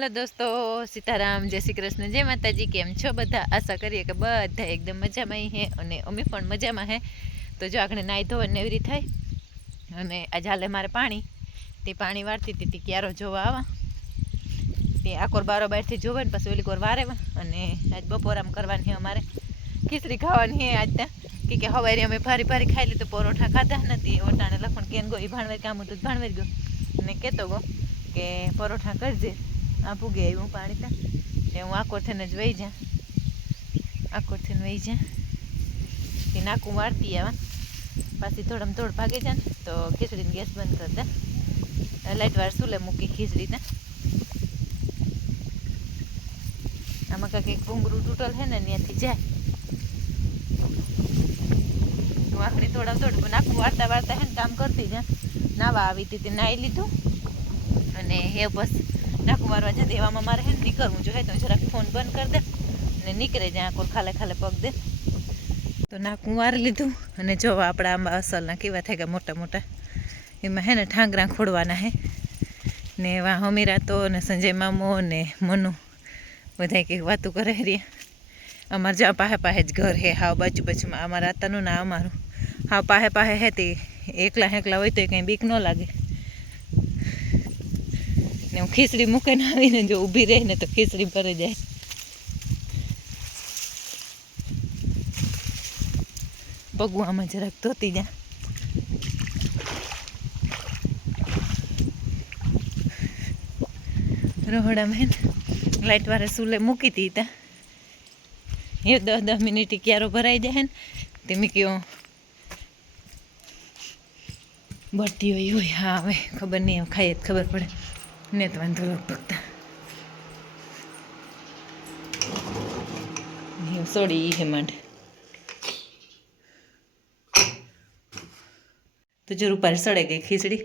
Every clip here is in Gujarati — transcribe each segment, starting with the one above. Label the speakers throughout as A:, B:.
A: હેલો દોસ્તો, સીતારામ, જય શ્રી કૃષ્ણ, જય માતાજી, કેમ છો બધા? આશા કરીએ કે બધા એકદમ મજામાં હે અને અમે પણ મજામાં હે. તો જો આપણે નાહી ધોઈને નેવરી થાય અને આજે હાલે મારે પાણી. તે પાણી વાળતી હતી, તે ક્યારો જોવા આવા. તે આકોર બારો બારથી જોવે ને પછી ઓલી કોર વારે અને આજ બપોરામ કરવાની છે અમારે ખીચડી ખાવાની હે આજ ત્યાં. કે હવારે અમે ભારી ભારી ખાઈ લીધું, પરોઠા ખાધા નથી ઓટાણે લખણ કેન ગો એ ભાણવેર કામ હતું ભાણવેર ગયો. અને કહેતો ગો કે પરોઠા કરજે. આ ભૂગે આવ્યું પાણી ત્યાં એ હું આકોર થઈને જ વહી જા આકોર થઈને વહી જા તે નાકું વાળતી આવા. પાછી થોડમ થોડ ભાગે જા ને, તો ખીચડીને ગેસ બંધ કરી દે. લાઇટ વાર સુલે મૂકી ખીચડી ત્યાં આમાં કાંઈક એક ભૂંગરું તૂટલ છે ને ત્યાંથી જાય. હું આખડી થોડા થોડ નાખું વાળતા વાળતા હે ને, કામ કરતી જા નાવા આવી હતી તે નાહી લીધું. અને હે બસ નાખું મારવા જતી એવામાં મારે હે ને નીકળવું જોઈએ તો જરાક ફોન બંધ કરી દે અને નીકળે જાય કોઈ ખાલે ખાલે પગ દે. તો નાકું વારી લીધું અને જોવા આપણા આંબા અસલના કેવા થાય ગયા મોટા મોટા. એમાં હે ને ઠાંગરા ખોડવાના હે. ને એવા હમીરા તો ને સંજય મામો ને મનુ બધા કંઈક વાતું કરે રહ્યા અમારે જ્યાં પાહે પાહે જ ઘર હે, હાવ બાજુ બાજુમાં અમારા આતાનું ના અમારું. હાવ પાહે પાહે હે તે એકલા હેકલા હોય તો કંઈ બીક ન લાગે. ને હું ખીચડી મૂકીને આવીને જો ઊભી રહીને તો ખીચડી ભરી જાય પગવામાં જરાક ધોતી જા રહોડામાં હે ને લાઇટ વાળા સુલે મૂકી હતી ત્યાં એ દસ દસ મિનિટ ક્યારો ભરાઈ જાય ને તે મેં કહ્યું બળતી હોય, હા, હવે ખબર નહીં ખાઈએ ખબર પડે. ને તો વાંધો લગભગતા સોડી હે માંડ તો જો રૂપારી સડે ગઈ ખીચડી?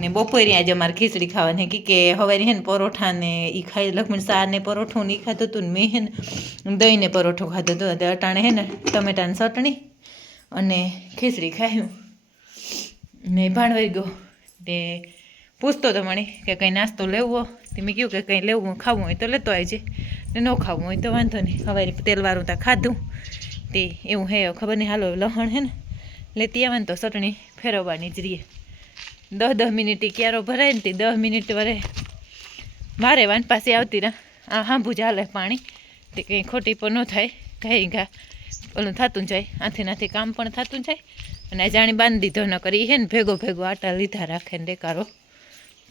A: ને બપોરે આજે અમારે ખીચડી ખાવાની કે કે હવે હે ને પરોઠા ને એ ખાઈ લક્ષ્મણ સાર ને પરોઠું ને એ ખાધું હતું ને મેં હે ને દહીં ને પરોઠો ખાધો તે અટાણે હે ને ટમેટાની ચટણી અને ખીચડી ખાયું ને ભાણવાઈ ગયો. તે પૂછતો તો મને કે કંઈ નાસ્તો લેવો. તે મેં કહ્યું કે કંઈ લેવું, ખાવું હોય તો લેતો આવજે. ને ન ખાવું હોય તો વાંધો નહીં. હવારે તેલવાળું ત્યાં ખાધું. તે એવું હે, ખબર નહીં હાલો લહણ હે ને. લેતી આવે ને તો ચટણી ફેરવવાની જ રહીએ દસ દસ મિનિટ ક્યારો ભરાય ને તે દસ મિનિટ વરે મારે વાન પાસે આવતી રહે. આ હાંભું જ પાણી. તે કંઈ ખોટી પણ ન થાય. ઘાઈ ઘા ઓલું થતું જાય. આથી નાથી કામ પણ થતું જાય. અને જાણી બાંધી દીધો ન કરી હે ને ભેગો ભેગો આટા લીધા રાખે ને દેકારો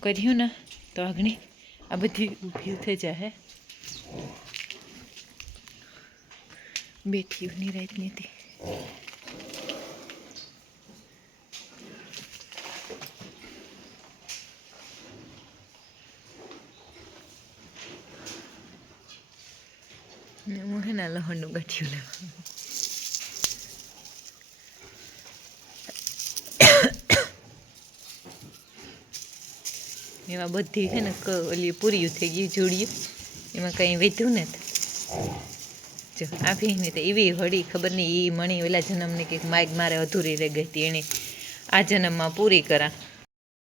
A: કર્યું ને, તો આગણી આ બધી ઊભી થઈ જાય બેઠી નિરાયતની હતી. ને હું હે ને લહણનું ગાંઠિયું લેવા એમાં બધી છે ને ઓલી પૂર્યું થઈ ગયું જોડ્યું એમાં કંઈ વધ્યું ને જો આપી ને તો એવી હળી, ખબર નહીં એ મણી ઓલા જન્મની કંઈક માઇક મારે અધૂરી રહી ગઈ હતી એણે આ જન્મમાં પૂરી કરા.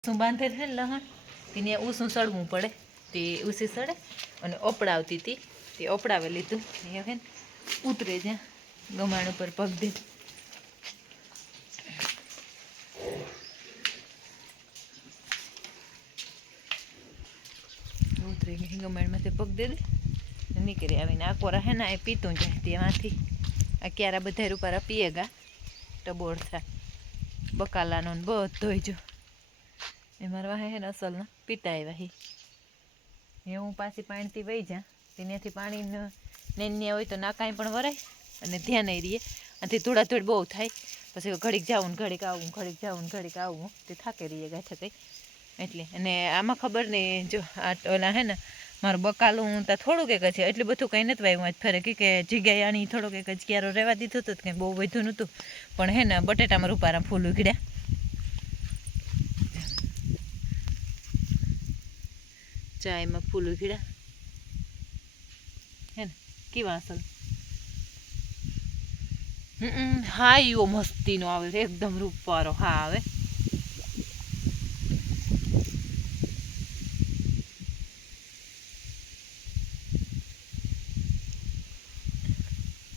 A: શું બાંધે છે લહણ તેને ઊસું સડવું પડે. તે ઊસી સડે અને ઓપડાવતી હતી તે ઓપડાવે લીધું. એ હે ઉતરે જ્યાં ગમાણ ઉપર પગ દે ઉતરી ગઈ ગમાણમાંથી પગ દે નીકળી આવીને આ કોરા હે ને એ પીતું જાય તેમાંથી આ ક્યારા બધા રૂપારા પીએ ગા ટબોળ થાય બકાલાનો બધો જો એ મારા વાહે હે ને અસલના પીતા આવ્યા હી એ હું પાછી પાણીથી વહી જા ત્યાંથી પાણી નેન્યા હોય તો ના કાંઈ પણ વરાય અને ધ્યાન નહીં રહીએ આથી થોડા થોડી બહુ થાય પછી ઘડીક જાઉં ઘડીક આવું ઘડીક જાઉં ઘડીક આવું તે થાકે રહીએ ગાથે કંઈ એટલે અને આમાં ખબર નહીં જો આ ઓલા હે ને મારું બકાલું, હું તો થોડુંક એક છે એટલું બધું કંઈ નથી વાવ્યું આજ ફરે. કે જગ્યાએ આની થોડોક એક જ ક્યારો રહેવા દીધું હતું કંઈ બહુ વધુ નહોતું. પણ હે ને બટેટામાં રૂપારા ફૂલ ઉગડ્યા ચાયમાં ફૂલ ઉઘડ્યા. હે ને, કેવા અસલ હા એવો મસ્તીનો આવે છે, એકદમ રૂપવાળો હા, આવે.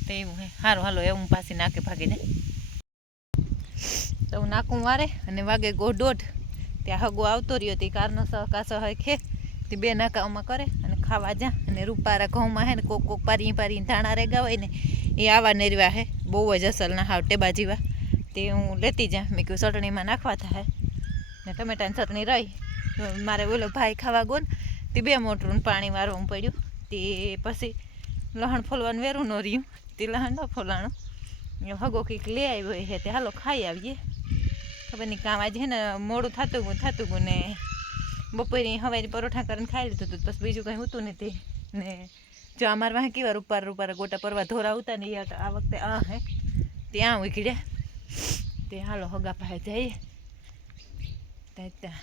A: સારું હાલો એવું પાછી નાકે ભાગી ને તો હું નાકું વારે અને વાગે ગો દોઢ. ત્યાં હગો આવતો રહ્યો, તે કારનો કાસો હોય ખે તે બે નાકાઓમાં કરે અને ખાવા જા. અને રૂપારા ઘઉંમાં હે ને કોક કોક પારી પારી ધાણા રેગા હોય ને એ આવા નેરવા હે. બહુ જ અસલ ના હાવ ટેબા જેવા. તે હું લેતી જા. મેં કહ્યું ચટણીમાં નાખવા થાય ને ટમેટાની ચટણી રહી. મારે ઓલો ભાઈ ખાવા ગયો ને, તે બે મોટરું પાણી વારવું પડ્યું. તે પછી લહણ ફોલવાનું વેરું ન રહ્યું. તે લહણ ન ફોલાણું હગો કંઈક લઈ આવ્યો હે તે હાલો ખાઈ આવીએ. ખબર નહીં કામ આજે ને મોડું થતું ગયું થતું ગયું ને બપોરે હવાઈ પરોઠા કરીને ખાઈ લીધું હતું પછી બીજું કંઈ હતું નથી ને જો અમારા વાહ કેવા રૂપાર રૂપાર ગોટા પરવા ધોરા આવતા ને આ વખતે આ હે. ત્યાં ઉકળ્યા તે હાલો હગા પાસે જઈએ. ત્યાં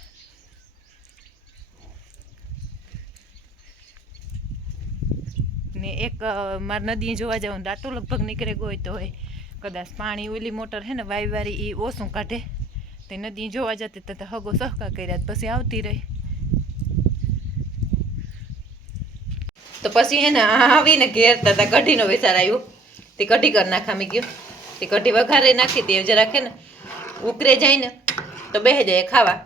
A: ને એક મારે નદીએ જોવા જવાનું દાંટો લગભગ નીકળે ગયો તો હોય. કદાચ પાણી ઓલી મોટર હે ને વાયવારી એ ઓછું કાઢે. તે નદી જોવા જતી તો હગો સહકા કર્યા પછી આવતી રહી. તો પછી હે ને આવીને ઘેરતા હતા કઢીનો વિચાર આવ્યો તે કઢી કરી નાખામી ગયો. તે કઢી વઘારે નાખી તે જરાક હે ને ઉકરે જાય ને તો બે જાય ખાવા.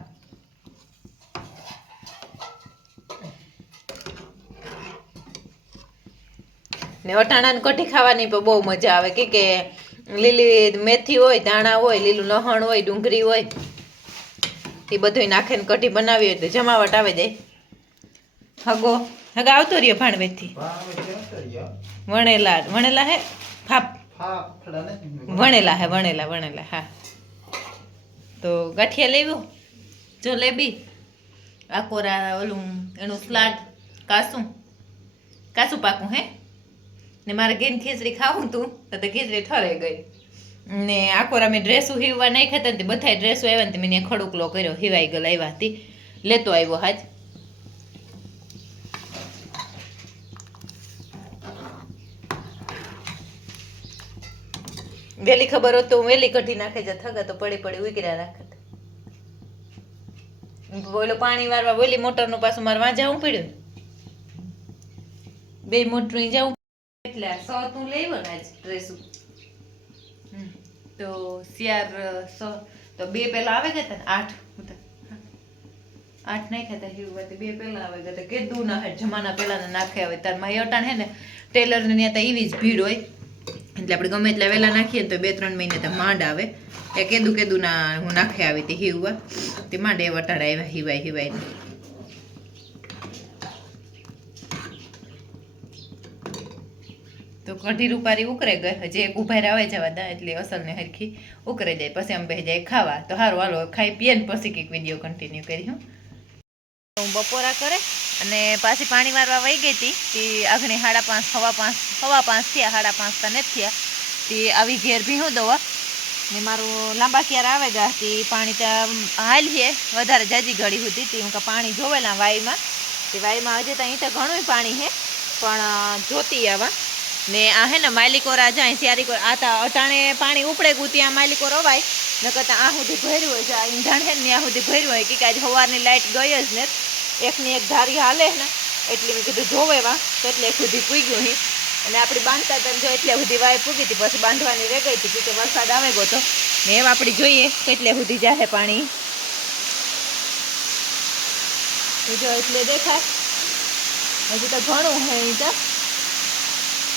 A: ને વટાણાની કઢી ખાવાની પણ બહુ મજા આવે. કે કે લીલી મેથી હોય ધાણા હોય લીલું લહણ હોય ડુંગળી હોય એ બધું નાખીને કઢી બનાવી હોય તો જમાવટ આવે જાય. હગો હગા આવતો રહ્યો ભાણવેથી વણેલા વણેલા હે? ફાપ વણેલા. હે વણેલા વણેલા હા. તો ગાંઠિયા લેવું જલેબી આકોરા ઓલું એનું સ્લાડ કાસું. કાસું પાકું હે? ને મારે ઘીન ખીચડી ખાવું તું, તો તે ખીચડી ઠરાઈ ગઈ. ને આખો અમે ડ્રેસો હીવવા નહીં ખાતા ને બધા ડ્રેસો આવ્યા ને મેં ખડુકલો કર્યો હિવાઈ ગયો આવ્યા હતી લેતો આવ્યો હાજ વહેલી ખબર હોત તો હું વહેલી કઢી નાખે જ થગા તો પડી પડી ઉગર્યા રાખત. બોલો પાણી વારવા બોલી મોટરનું પાછું મારે વાંજાવું પડ્યું. બે મોટરું જાઉં એટલે સો તું લેવો ને આજ ડ્રેસું. તો શિયાર સો, તો બે પેલા આવે ગયા તા ને? આઠ. આઠ નહીં ખાતા હિવવા બે પેલા આવે ગયા તા. કીધું ના હે જમાના પેલા નાખે આવે. તાર મારી અટાણ હે ને, ટેલર ને ત્યાં તો એવી જ ભીડ હોય. એટલે આપણે ગમે એટલા વહેલા નાખીએ તો બે, ત્રણ મહિને તો માંડ આવે. એ કેદું કેદું ના હું નાખે આવી તે હિવવા તે માંડ એ વટાડા આવ્યા હિવાય હિવાય તો કઢી રૂપારી ઉકરે ગઈ હજી એક ઊભા આવે જવા દા, એટલે અસલને હરખી ઉકરે જાય. પછી આમ બે જાય ખાવા. તો સારું હાલો, ખાઈ પીએ ને પછી કંઈક વીડિયો કન્ટિન્યુ કરી હું. હું બપોરા કરે અને પાછી પાણી મારવા વહી ગઈ હતી. તે આગણી સાડા પાંચ સવા પાંચ સવા પાંચ થયા. સાડા પાંચ તો નથી થયા. તે આવી ઘેર ભીહું દવા. ને મારું લાંબા ક્યારે આવે ગયા તે પાણી ત્યાં હાલ છે. વધારે જાજી ઘડી હતી તે હું કાં પાણી જોવેલા વાઈમાં. તે વાઈમાં હજી ત્યાં તો ઘણું પાણી છે. પણ જોતી આવા. ને આ હે ને માલિકોરા જાય ત્યારે આ તા અટાણે પાણી ઉપડે ગયું ત્યાં માલિકો રવાય. ન કરતા આ સુધી ભર્યું હોય આ ઈંધણ છે ને ત્યાં સુધી ભર્યું હોય, કે આજે સવારની લાઇટ ગઈ જ ને. એકની એક ધારી હાલે ને, એટલે મેં કીધું જોવેવા તો એટલે સુધી પૂગ્યું હી અને આપણી બાંધતા તમે જો એટલે સુધી વાય પૂગી હતી, પછી બાંધવાની રહી ગઈ હતી કે વરસાદ આવે ગયો તો. ને એમ આપણે જોઈએ કેટલે સુધી જાહે પાણી. જો એટલે દેખાય. હજી તો ઘણું હે ઈ તો.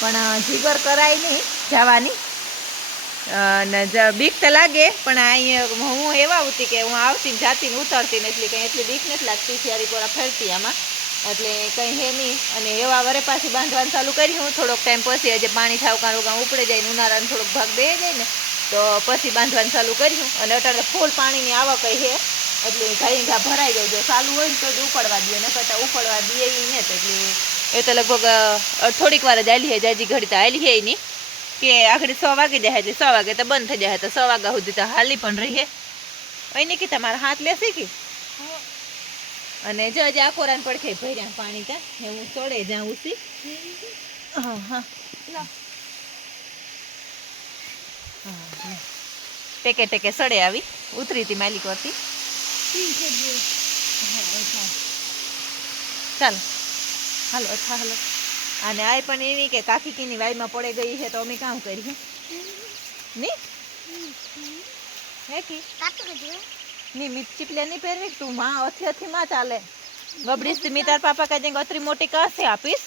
A: પણ જીગર કરાય નહીં જવાની. ને બીક તો લાગે, પણ અહીંયા હું એવા આવતી કે હું આવતી જાતી ઉતરતી ને એટલે કંઈ એટલી બીક નથી લાગતી શિયારી પોરા ફરતી આમાં. એટલે કંઈ હે નહીં. અને એવા વરે પાછી બાંધવાનું ચાલુ કરી હું થોડોક ટાઈમ પછી. હજી પાણી ઠાવકા રોગા ઉપડે જાય ને ઉનાળાનો થોડોક ભાગ બે જાય ને, તો પછી બાંધવાનું ચાલુ કર્યું. અને અટાણે ફૂલ પાણીની આવક હે. એટલે ઘાઈ ઘા ભરાઈ ગયો. જો ચાલુ હોય ને તો જ ઉપાડવા દઈએ ને કરતાં ઉપાડવા દે એ ને એટલે એ તો લગભગ થોડીક વાર જ આલી હે જાજી ઘડી તો આલી હે નહીં કે આખડી સો વાગી જાય છે સો વાગે તો બંધ થઈ જાય તો સો વાગ્યા સુધી તો હાલી પણ રહી હે. નહીં કે તમારા હાથ લેશે કે? અને જો હજી આખોરાન પડખે ભર્યા પાણી તા ને હું સોડે જાઉં ઉસી હા. હા, ટેકે ટેકે સડે આવી ઉતરી હતી માલિક હતી ચાલો. હાલો અચ્છા હાલો. અને આ પણ એવી કે કાકી કીની વાઈમાં પડે ગઈ છે તો અમે કામ કરીએ. ની? હે કી? ની મી ચીપલે નહીં પહેરવી? તું માં અથી અથી માં ચાલે. ગબડીશ મી તાર પાપા કહે અત્રી મોટી કાસે આપીશ.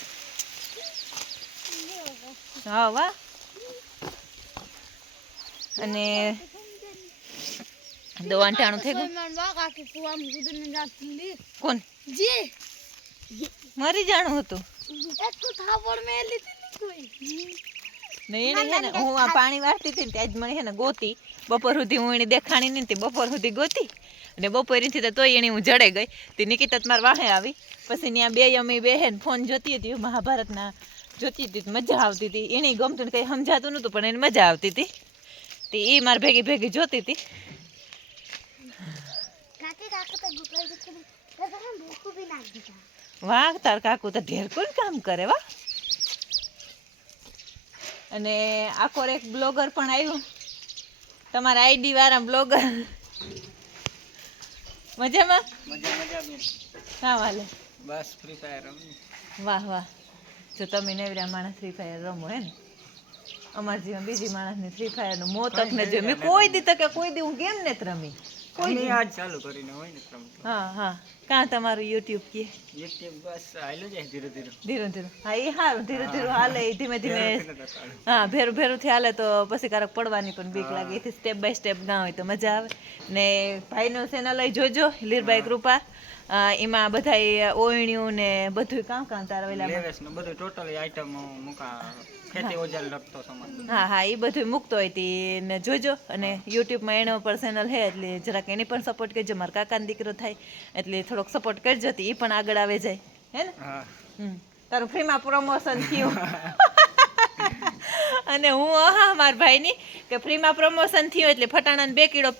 A: હા વાહ. અને દો અંટાણું થઈ ગયું? કોણ? મરી જાણું હતું નહીં એને છે ને હું આ પાણી વાળતી હતી ને ત્યાં જ મને હે ને ગોતી બપોર સુધી હું એને દેખાણી નહીં બપોર સુધી ગોતી અને બપોરીથી તો તોય એની હું જડે ગઈ તે નિકિતા તો મારા વાહે આવી પછી ત્યાં બે અમે બે હે ફોન જોતી હતી મહાભારતના જોતી હતી મજા આવતી હતી એને ગમતું ને કંઈ સમજાતું નહોતું પણ એને મજા આવતી હતી તે એ મારે ભેગી ભેગી જોતી હતી વાહ તાર કાકુ તો ઢેરકુલ કામ કરે વાહ અને આખો એક બ્લોગર પણ આવ્યું. તમારા આઈડી વાળા બ્લોગર. મજામાં?
B: મજા મજા બેન.
A: હા વાલે.
B: બસ ફ્રી ફાયર રમી
A: વાહ વાહ. જો તમે નેવરા માણસ ફ્રી ફાયર રમો હે ને અમારા જીવન બીજી માણસની ફ્રી ફાયરનું મોતક ને જો મેં કોઈ દી તકે કોઈ દી હું ગેમ ને રમી? કોઈ
B: આજ ચાલુ કરીને હોય ને
A: હા હા. કાં તમારું યુટ્યુબ કે?
B: યુટ્યુબ બસ હાલો જાય ધીરે ધીરે.
A: ધીરે ધીરે. હા એ સારું ધીરે ધીરે હાલે ધીમે ધીમે. હા ભેરું ભેરું થી હાલે તો પછી કારક પડવાની પણ બીક લાગે. એથી સ્ટેપ બાય સ્ટેપ ના હોય તો મજા આવે. ને ભાઈનો ચેનલ જોજો લીરભાઈ કૃપા. એમાં બધાય ઓયણ્યું ને બધું કામ કામ તારવેલા
B: લેવેસ ને બધું ટોટલ આઈટમ મૂકા ખેતી ઓજાર લગતો સામાન.
A: હા હા એ બધું મૂકતો હોય તી ને જોજો. અને યુટ્યુબમાં એનો પણ ચેનલ છે એટલે જરાક એની પણ સપોર્ટ કરજો. મારા કાકાનો દીકરો થાય એટલે થોડોક સપોર્ટ કરજો તી એ પણ આગળ આવે જાય. હે ને?
B: હા.
A: તારું ફ્રીમાં પ્રમોશન થયું. અને હું હા મારા ભાઈની કે ફ્રીમાં પ્રમોશન થયું એટલે ફટાણાને બે કિલો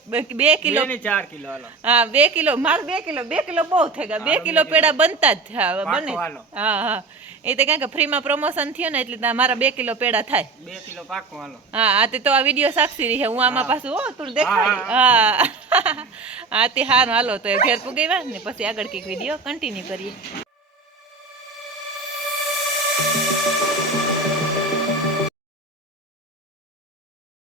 A: બે કિલો
B: ચાર કિલો
A: હા બે કિલો મારે બે કિલો બે કિલો બહુ થઈ ગયા. બે કિલો પેડા બનતા જ બને હા હા. એ તો કારણ કે ફ્રીમાં પ્રમોશન થયું ને એટલે મારા બે કિલો પેડા થાય.
B: બે કિલો પાકો હાલો.
A: હા આ તે તો આ વીડિયો સાક્ષી રહી હું આમાં પાછું હો તું દેખાડી હા હા. તે હાર હાલો તો ઘેર પુગાવ્યા ને પછી આગળ કંઈક વીડિયો કન્ટિન્યુ કરીએ.